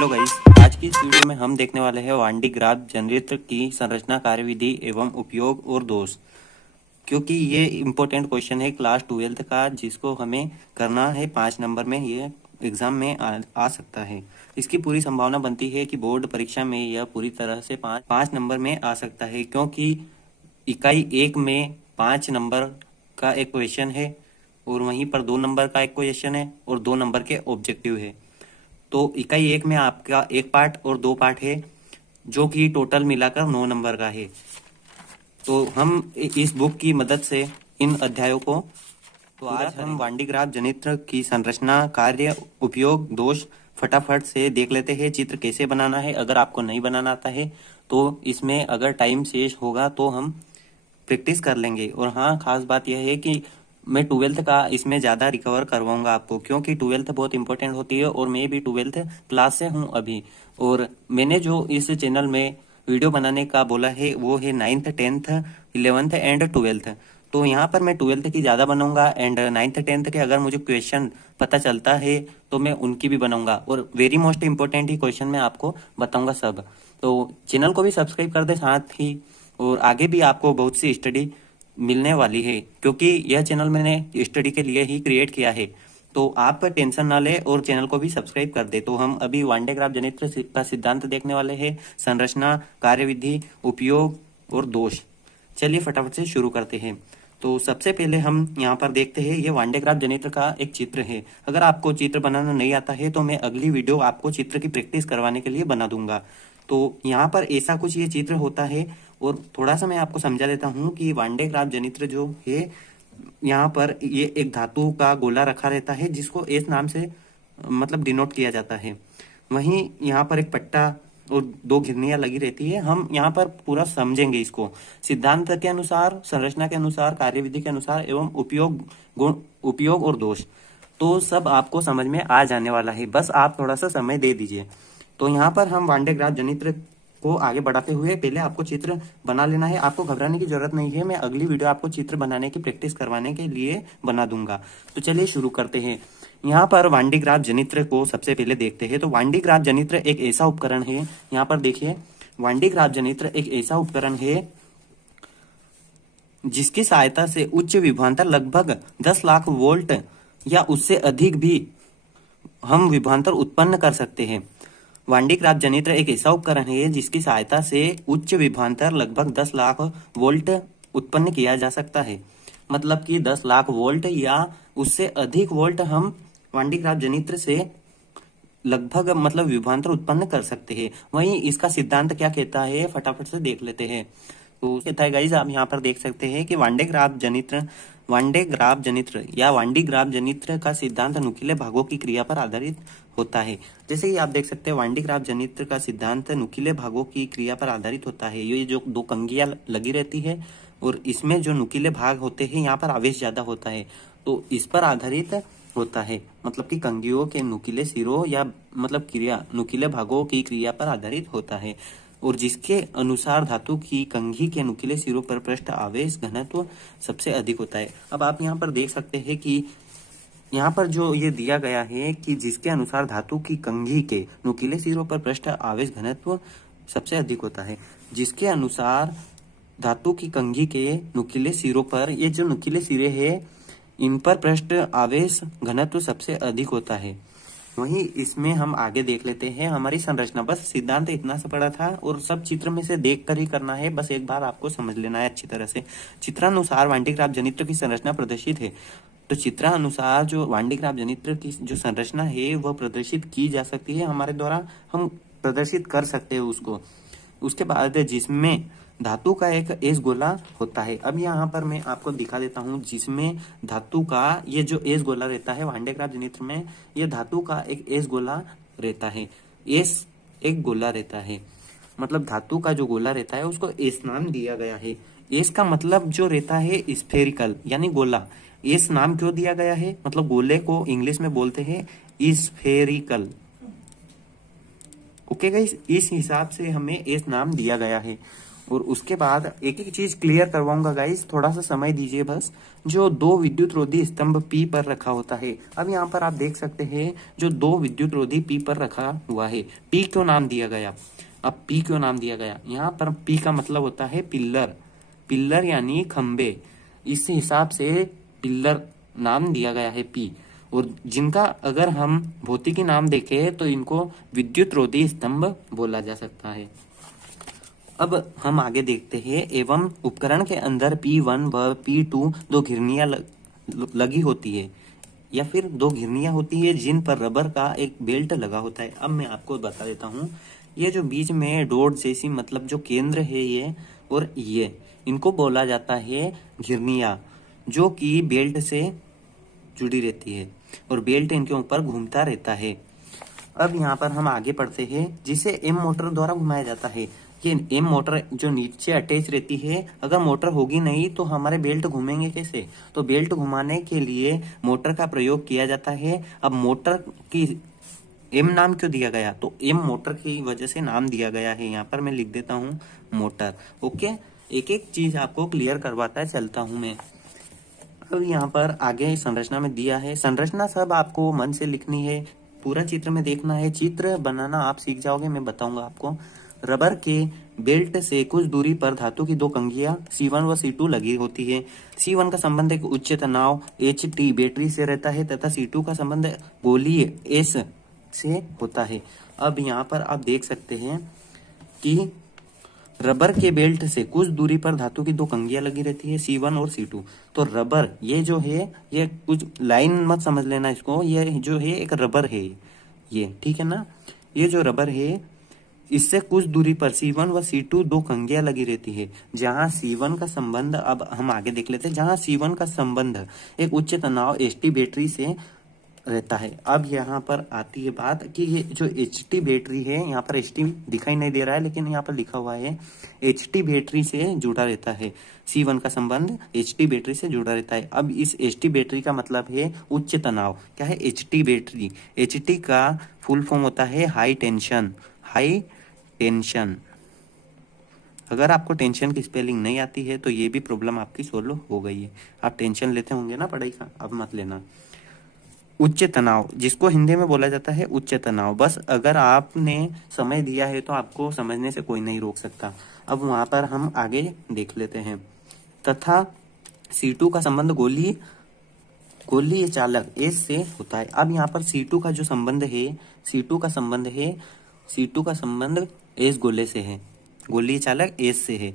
Hello guys, आज की इस वीडियो में हम देखने वाले हैं वान डी ग्राफ जनरेटर की संरचना, कार्यविधि एवं उपयोग और दोष। क्योंकि ये इम्पोर्टेंट क्वेश्चन है क्लास 12th का, जिसको हमें करना है 5 नंबर में, ये एग्जाम में आ सकता है। इसकी पूरी संभावना बनती है कि बोर्ड परीक्षा में यह पूरी तरह से 5 नंबर में आ सकता है, क्योंकि इकाई 1 में 5 नंबर का एक क्वेश्चन है और वहीं पर 2 नंबर का एक क्वेश्चन है और 2 नंबर के ऑब्जेक्टिव है। तो इकाई 1 में आपका 1 पार्ट और 2 पार्ट है, जो कि टोटल मिलाकर 9 नंबर का है। तो हम इस बुक की मदद से इन अध्यायों को आज हम वान डी ग्राफ जनित्र की संरचना, कार्य, उपयोग, दोष फटाफट से देख लेते हैं। चित्र कैसे बनाना है, अगर आपको नहीं बनाना आता है तो इसमें अगर टाइम शेष होगा तो हम प्रैक्टिस कर लेंगे। और हाँ, खास बात यह है कि मैं 12th का इसमें ज़्यादा रिकवर करवाऊंगा आपको, क्योंकि 12th बहुत इंपॉर्टेंट होती है और मैं भी 12th क्लास से हूँ अभी। और मैंने जो इस चैनल में वीडियो बनाने का बोला है वो है 9th, 10th, 11th and 12th। तो यहाँ पर मैं 12th की ज़्यादा बनाऊंगा एंड 9th, 10th के अगर मुझे क्वेश्चन पता चलता है तो मैं उनकी भी बनाऊंगा, और वेरी मोस्ट इंपॉर्टेंट ही क्वेश्चन मैं आपको बताऊंगा सब। तो चैनल को भी सब्सक्राइब कर दे साथ ही, और आगे भी आपको बहुत सी स्टडी मिलने वाली है, क्योंकि यह चैनल मैंने स्टडी के लिए ही क्रिएट किया है। तो आप टेंशन ना ले और चैनल को भी सब्सक्राइब कर दे। तो हम अभी वान डी ग्राफ जनित्र का सिद्धांत देखने वाले हैं, संरचना, कार्यविधि, उपयोग और दोष। चलिए फटाफट से शुरू करते हैं। तो सबसे पहले हम यहाँ पर देखते हैं, ये वान डी ग्राफ जनित्र का एक चित्र है। अगर आपको चित्र बनाना नहीं आता है तो मैं अगली वीडियो आपको चित्र की प्रैक्टिस करवाने के लिए बना दूंगा। तो यहाँ पर ऐसा कुछ ये चित्र होता है, और थोड़ा सा मैं आपको समझा देता हूँ कि वान डी ग्राफ जनित्र जो है, यहाँ पर ये एक धातु का गोला रखा रहता है जिसको एस नाम से मतलब डिनोट किया जाता है। वहीं यहाँ पर एक पट्टा और 2 घिरनियां लगी रहती है। हम यहाँ पर पूरा समझेंगे इसको सिद्धांत के अनुसार, संरचना के अनुसार, कार्यविधि के अनुसार एवं उपयोग, गुण, उपयोग और दोष। तो सब आपको समझ में आ जाने वाला है, बस आप थोड़ा सा समय दे दीजिए। तो यहाँ पर हम वान डी ग्राफ जनित्र को आगे बढ़ाते हुए पहले आपको चित्र बना लेना है। आपको घबराने की जरूरत नहीं है, मैं अगली वीडियो आपको चित्र बनाने की प्रैक्टिस करवाने के लिए बना दूंगा। तो चलिए शुरू करते हैं। यहाँ पर वान डी ग्राफ जनित्र को सबसे पहले देखते हैं। तो वान डी ग्राफ जनित्र एक ऐसा उपकरण है, यहाँ पर देखिए, वान डी ग्राफ जनित्र एक ऐसा उपकरण है जिसकी सहायता से उच्च विभवांतर लगभग 10 लाख वोल्ट या उससे अधिक भी हम विभवांतर उत्पन्न कर सकते हैं। वान डी ग्राफ जनित्र एक ऐसा उपकरण है जिसकी सहायता से उच्च विभवांतर लगभग 10 लाख वोल्ट उत्पन्न किया जा सकता है। मतलब कि 10 लाख वोल्ट या उससे अधिक वोल्ट हम वान डी ग्राफ जनित्र से लगभग मतलब विभवांतर उत्पन्न कर सकते हैं। वहीं इसका सिद्धांत क्या कहता है, फटाफट से देख लेते हैं। तो कहता है गाइज, आप यहाँ पर देख सकते हैं कि वान डी ग्राफ जनित्र या वान डी ग्राफ जनित्र का सिद्धांत नुकीले भागों की क्रिया पर आधारित होता है। जैसे कि आप देख सकते हैं, वान डी ग्राफ जनित्र का सिद्धांत नुकीले भागों की क्रिया पर आधारित होता है। ये जो 2 कंघियां लगी रहती है और इसमें जो नुकीले भाग होते हैं, यहाँ पर आवेश ज्यादा होता है, तो इस पर आधारित होता है। मतलब कि कंघियों के नुकीले सिरों या मतलब क्रिया नुकीले भागों की क्रिया पर आधारित होता है, और जिसके अनुसार धातु की कंघी के नुकीले सिरों पर पृष्ठ आवेश घनत्व सबसे अधिक होता है। अब आप यहाँ पर देख सकते हैं कि यहाँ पर जो ये दिया गया है कि जिसके अनुसार धातु की कंघी के नुकीले सिरों पर पृष्ठ आवेश घनत्व सबसे अधिक होता है। जिसके अनुसार धातु की कंघी के नुकीले सिरों पर, ये जो नुकीले सिरे हैं, इन पर पृष्ठ आवेश घनत्व सबसे अधिक होता है। वहीं इसमें हम आगे देख लेते हैं हमारी संरचना। बस सिद्धांत इतना सा पड़ा था और सब चित्र में से देख कर ही करना है, बस एक बार आपको समझ लेना है अच्छी तरह से। चित्रानुसार वान डी ग्राफ जनित्र की संरचना प्रदर्शित है। तो चित्रानुसार जो वान डी ग्राफ जनित्र की जो संरचना है वह प्रदर्शित की जा सकती है हमारे द्वारा, हम प्रदर्शित कर सकते हैं उसको। उसके बाद जिसमें धातु का एक एस गोला होता है। अब यहाँ पर मैं आपको दिखा देता हूँ, जिसमें धातु का ये जो एस गोला रहता है वान डी ग्राफ जनित्र में, ये धातु का एक एस गोला रहता है। एस एक गोला रहता है, मतलब धातु का जो गोला रहता है उसको एस नाम दिया गया है। एस का मतलब जो रहता है स्फेरिकल यानी गोला। एस नाम क्यों दिया गया है, मतलब गोले को इंग्लिश में बोलते हैं स्फेरिकल। ओके गाइस, इस हिसाब से हमें एस नाम दिया गया है। और उसके बाद एक एक चीज क्लियर करवाऊंगा गाइस, थोड़ा सा समय दीजिए बस। जो दो विद्युत रोधी स्तंभ पी पर रखा होता है, अब यहाँ पर आप देख सकते हैं जो दो विद्युत रोधी पी पर रखा हुआ है, पी क्यों नाम दिया गया? अब पी क्यों नाम दिया गया? यहाँ पर पी का मतलब होता है पिल्लर, पिल्लर यानी खंबे, इस हिसाब से पिल्लर नाम दिया गया है पी। और जिनका अगर हम भौतिकी नाम देखें तो इनको विद्युत रोधी स्तंभ बोला जा सकता है। अब हम आगे देखते हैं। एवं उपकरण के अंदर P1 व P2 दो घिरनियां लगी होती है, या फिर दो घिरनियां होती है जिन पर रबर का एक बेल्ट लगा होता है। अब मैं आपको बता देता हूँ, ये जो बीच में डॉट जैसी मतलब जो केंद्र है ये और ये, इनको बोला जाता है घिरनियां, जो कि बेल्ट से जुड़ी रहती है और बेल्ट इनके ऊपर घूमता रहता है। अब यहाँ पर हम आगे पढ़ते हैं, जिसे एम मोटर द्वारा घुमाया जाता है। ये एम मोटर जो नीचे अटैच रहती है, अगर मोटर होगी नहीं तो हमारे बेल्ट घूमेंगे कैसे? तो बेल्ट घुमाने के लिए मोटर का प्रयोग किया जाता है। अब मोटर की एम नाम क्यों दिया गया? तो एम मोटर की वजह से नाम दिया गया है। यहाँ पर मैं लिख देता हूँ मोटर। ओके, एक एक चीज आपको क्लियर करवाता चलता हूँ मैं। अब यहाँ पर आगे संरचना में दिया है, संरचना सब आपको मन से लिखनी है, पूरा चित्र में देखना है, चित्र बनाना आप सीख जाओगे, मैं बताऊंगा आपको। रबर के बेल्ट से कुछ दूरी पर धातु की दो कंघियां C1 व C2 लगी होती है। C1 का संबंध एक उच्च तनाव HT बैटरी से रहता है तथा C2 का संबंध गोलीय S से होता है। अब यहाँ पर आप देख सकते हैं कि रबर के बेल्ट से कुछ दूरी पर धातु की दो कंघियां लगी रहती है, C1 और C2। तो रबर ये जो है, ये कुछ लाइन मत समझ लेना इसको, ये जो है एक रबर है ये, ठीक है ना। ये जो रबर है इससे कुछ दूरी पर C1 व C2 दो कंघियां लगी रहती है, जहां C1 का संबंध, अब हम आगे देख लेते हैं, जहां C1 का संबंध एक उच्च तनाव HT बैटरी से रहता है। अब यहाँ पर आती है बात कि ये जो HT बैटरी है, यहाँ पर HT दिखाई नहीं दे रहा है लेकिन यहाँ पर लिखा हुआ है HT बैटरी से जुड़ा रहता है। C1 का संबंध HT बैटरी से जुड़ा रहता है। अब इस HT बैटरी का मतलब है उच्च तनाव। क्या है HT बैटरी? HT का फुल फॉर्म होता है हाई टेंशन, हाई टेंशन। अगर आपको टेंशन की स्पेलिंग नहीं आती है तो ये भी प्रॉब्लम आपकी सोल्व हो गई है। आप टेंशन लेते होंगे ना पढ़ाई का, अब मत लेना। उच्च तनाव, जिसको हिंदी में बोला जाता है उच्च तनाव, बस अगर आपने समय दिया है तो आपको समझने से कोई नहीं रोक सकता। अब वहां पर हम आगे देख लेते हैं। तथा C2 का संबंध गोलीय चालक S से होता है। अब यहाँ पर C2 का जो संबंध है, C2 का संबंध S गोले से है, गोलीय चालक S से है।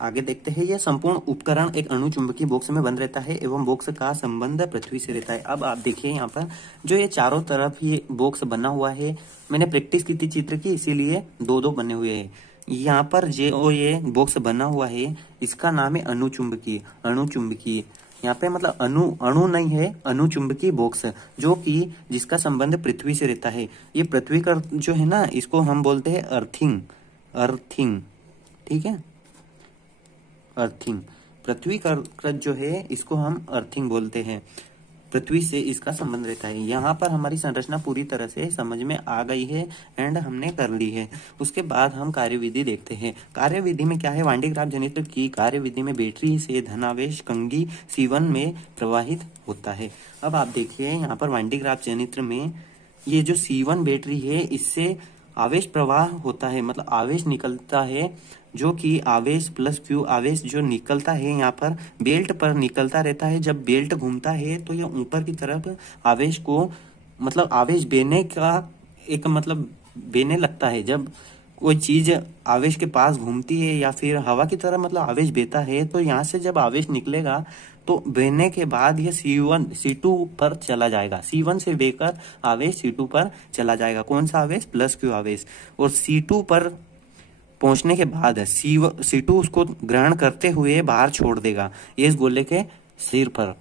आगे देखते हैं। यह संपूर्ण उपकरण एक अणुचुंबकीय बॉक्स में बंद रहता है एवं बॉक्स का संबंध पृथ्वी से रहता है। अब आप देखिए यहाँ पर जो ये चारों तरफ ये बॉक्स बना हुआ है, मैंने प्रैक्टिस की थी चित्र की, इसीलिए दो दो बने हुए हैं। यहाँ पर जो ये बॉक्स बना हुआ है इसका नाम है अणुचुंबकीय। यहाँ पे मतलब अणु नहीं है, अणुचुंबकीय बॉक्स, जो कि जिसका संबंध पृथ्वी से रहता है। ये पृथ्वी का जो है ना, इसको हम बोलते हैं अर्थिंग, ठीक है, अर्थिंग। पृथ्वी का जो है इसको हम अर्थिंग बोलते हैं, पृथ्वी से इसका संबंध रहता है। यहाँ पर हमारी संरचना पूरी तरह से समझ में आ गई है एंड हमने कर ली है। उसके बाद हम कार्यविधि देखते हैं। कार्यविधि में क्या है? वांडी ग्राफ जनित्र की कार्यविधि में बैटरी से धनावेश कंघी C1 में प्रवाहित होता है। अब आप देखिए यहाँ पर वांडी ग्राफ जनित्र में ये जो C1 बैटरी है इससे आवेश प्रवाह होता है, मतलब आवेश निकलता है, जो कि आवेश प्लस Q आवेश जो निकलता है यहाँ पर बेल्ट पर निकलता रहता है। जब बेल्ट घूमता है तो ये ऊपर की तरफ आवेश को, मतलब आवेश बेने का एक मतलब बेने लगता है। जब कोई चीज आवेश के पास घूमती है या फिर हवा की तरह मतलब आवेश बेता है, तो यहाँ से जब आवेश निकलेगा तो बहने के बाद ये C2 पर चला जाएगा। C1 से बेकर आवेश C2 पर चला जाएगा। कौन सा आवेश? प्लस Q आवेश। और C2 पर पहुंचने के बाद C2 उसको ग्रहण करते हुए बाहर छोड़ देगा, ये इस गोले के सिर पर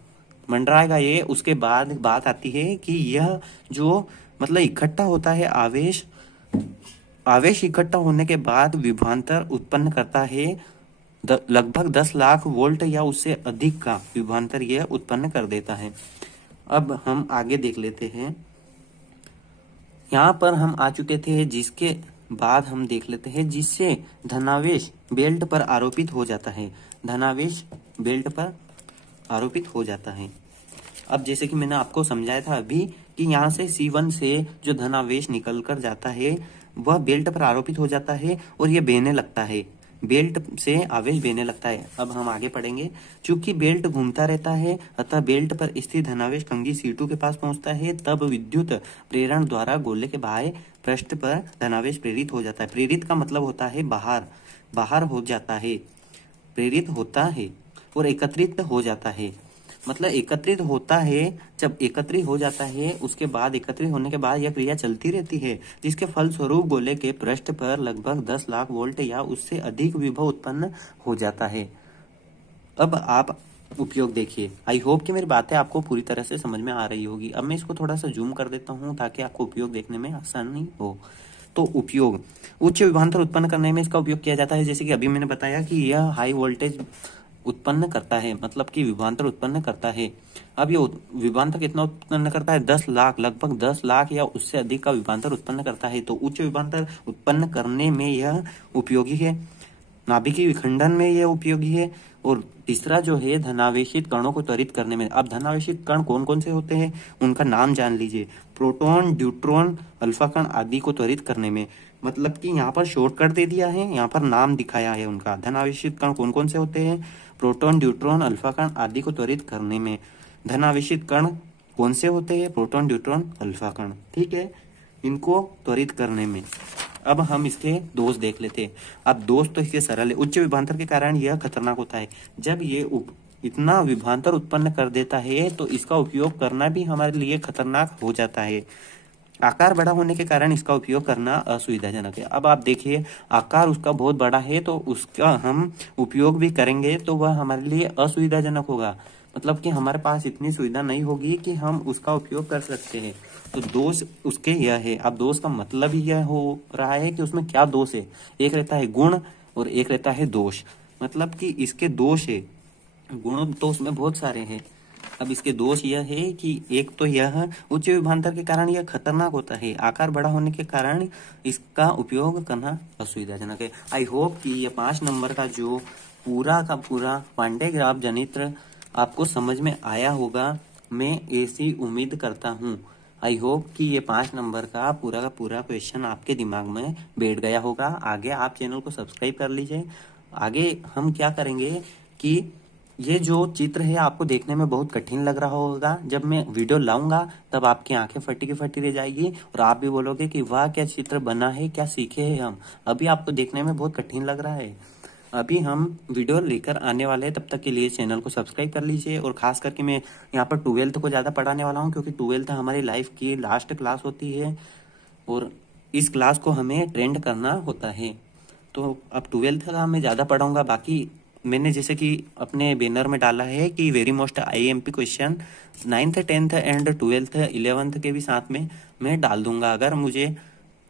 मंडराएगा ये। उसके बाद बात आती है कि यह जो मतलब इकट्ठा होता है आवेश इकट्ठा होने के बाद विभवांतर उत्पन्न करता है। लगभग 10 लाख वोल्ट या उससे अधिक का विभवांतर यह उत्पन्न कर देता है। अब हम आगे देख लेते हैं। यहाँ पर हम आ चुके थे जिसके बाद हम देख लेते हैं जिससे धनावेश बेल्ट पर आरोपित हो जाता है। धनावेश बेल्ट पर आरोपित हो जाता है। अब जैसे कि मैंने आपको समझाया था अभी कि यहाँ से C1 से जो धनावेश निकल कर जाता है वह बेल्ट पर आरोपित हो जाता है और ये बहने लगता है, बेल्ट से आवेश बहने लगता है। अब हम आगे पढ़ेंगे। चूंकि बेल्ट घूमता रहता है अतः बेल्ट पर स्थित धनावेश कंघी C2 के पास पहुंचता है, तब विद्युत प्रेरण द्वारा गोले के बाह्य पृष्ठ पर धनावेश प्रेरित हो जाता है। प्रेरित का मतलब होता है बाहर हो जाता है, प्रेरित होता है और एकत्रित हो जाता है। मतलब एकत्रित होता है, जब एकत्रित हो जाता है उसके बाद एकत्रित होने के बाद यह क्रिया चलती रहती है, जिसके फलस्वरूप गोले के पृष्ठ पर लगभग 10 लाख वोल्ट या उससे अधिक विभव उत्पन्न हो जाता है। अब आप उपयोग देखिए। आई होप कि मेरी बातें आपको पूरी तरह से समझ में आ रही होगी। अब मैं इसको थोड़ा सा जूम कर देता हूँ ताकि आपको उपयोग देखने में आसानी हो। तो उपयोग, उच्च विभवांतर उत्पन्न करने में इसका उपयोग किया जाता है। जैसे कि अभी मैंने बताया कि यह हाई वोल्टेज उत्पन्न करता है, मतलब कि विभवांतर उत्पन्न करता है। अब ये विभवांतर कितना उत्पन्न करता है? 10 लाख, लगभग 10 लाख या उससे अधिक का विभवांतर उत्पन्न करता है। तो उच्च विभवांतर उत्पन्न करने में यह उपयोगी है, नाभिकीय विखंडन में यह उपयोगी है। और तीसरा जो है धनावेशित कणों को त्वरित करने में। अब धनावेशित कण कौन कौन से होते हैं उनका नाम जान लीजिए। प्रोटॉन, न्यूट्रॉन, अल्फा कण आदि को त्वरित करने में। मतलब कि यहाँ पर शॉर्टकट दे दिया है, यहाँ पर नाम दिखाया है उनका। धनावेशित कण कौन कौन से होते हैं? प्रोटॉन, न्यूट्रॉन, अल्फा कण आदि को त्वरित करने में। धनावेशित कण कौन से होते हैं? प्रोटॉन, न्यूट्रॉन, अल्फा कण। ठीक है, इनको त्वरित करने में। अब हम इसके दोष देख लेते हैं। अब दोष तो इसके सरल है। उच्च विभवांतर के कारण यह खतरनाक होता है। जब ये इतना विभवांतर उत्पन्न कर देता है तो इसका उपयोग करना भी हमारे लिए खतरनाक हो जाता है। आकार बड़ा होने के कारण इसका उपयोग करना असुविधाजनक है। अब आप देखिए, आकार उसका बहुत बड़ा है तो उसका हम उपयोग भी करेंगे तो वह हमारे लिए असुविधाजनक होगा। मतलब कि हमारे पास इतनी सुविधा नहीं होगी कि हम उसका उपयोग कर सकते हैं। तो दोष उसके यह है। अब दोष का मतलब ही यह हो रहा है कि उसमें क्या दोष है। एक रहता है गुण और एक रहता है दोष। मतलब कि इसके दोष है, गुण तो उसमें बहुत सारे हैं। अब इसके दोष यह है कि एक तो यह उच्च विभवांतर के कारण यह खतरनाक होता है, आकार बड़ा होने के कारण इसका उपयोग करना असुविधाजनक है। आई होप कि ये 5 नंबर का जो पूरा का पूरा वान डे ग्राफ जनित्र आपको समझ में आया होगा। मैं ऐसी उम्मीद करता हूँ। आई होप कि ये 5 नंबर का पूरा क्वेश्चन आपके दिमाग में बैठ गया होगा। आगे आप चैनल को सब्सक्राइब कर लीजिए। आगे हम क्या करेंगे कि ये जो चित्र है आपको देखने में बहुत कठिन लग रहा होगा। जब मैं वीडियो लाऊंगा तब आपकी आंखें फटी की फटी रह जाएगी और आप भी बोलोगे कि वाह क्या चित्र बना है, क्या सीखे हैं हम। अभी आपको देखने में बहुत कठिन लग रहा है। अभी हम वीडियो लेकर आने वाले हैं, तब तक के लिए चैनल को सब्सक्राइब कर लीजिए। और खास करके मैं यहाँ पर 12th को ज्यादा पढ़ाने वाला हूँ, क्योंकि 12th हमारी लाइफ की लास्ट क्लास होती है और इस क्लास को हमें ट्रेंड करना होता है। तो अब 12th का मैं ज्यादा पढ़ाऊंगा। बाकी मैंने जैसे कि अपने बैनर में डाला है कि very most IMP question 9th 10th and 12th 11th के भी साथ में मैं डाल दूंगा। अगर मुझे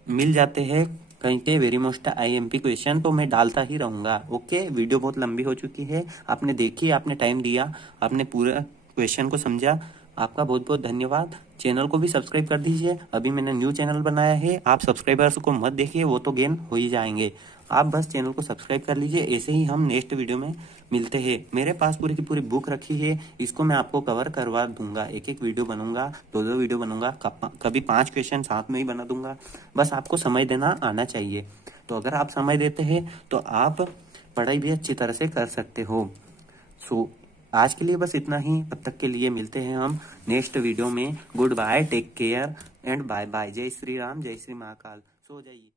मिल जाते हैं कहीं पे वेरी मोस्ट IMP क्वेश्चन तो मैं डालता ही रहूंगा। ओके, वीडियो बहुत लंबी हो चुकी है, आपने देखी, आपने टाइम दिया, आपने पूरा क्वेश्चन को समझा। आपका बहुत बहुत धन्यवाद। चैनल को भी सब्सक्राइब कर दीजिए। अभी मैंने न्यू चैनल बनाया है, आप सब्सक्राइबर्स को मत देखिए, वो तो गेन हो ही जाएंगे। आप बस चैनल को सब्सक्राइब कर लीजिए। ऐसे ही हम नेक्स्ट वीडियो में मिलते हैं। मेरे पास पूरी की पूरी बुक रखी है, इसको मैं आपको कवर करवा दूंगा। एक एक वीडियो बनूंगा, 2-2 वीडियो बनूंगा, कभी 5 क्वेश्चन साथ में ही बना दूंगा। बस आपको समय देना आना चाहिए। तो अगर आप समय देते हैं तो आप पढ़ाई भी अच्छी तरह से कर सकते हो। सो आज के लिए बस इतना ही। तब तक के लिए मिलते हैं हम नेक्स्ट वीडियो में। Good bye, take care and bye bye. जय श्री राम, जय श्री महाकाल। सो जाइए।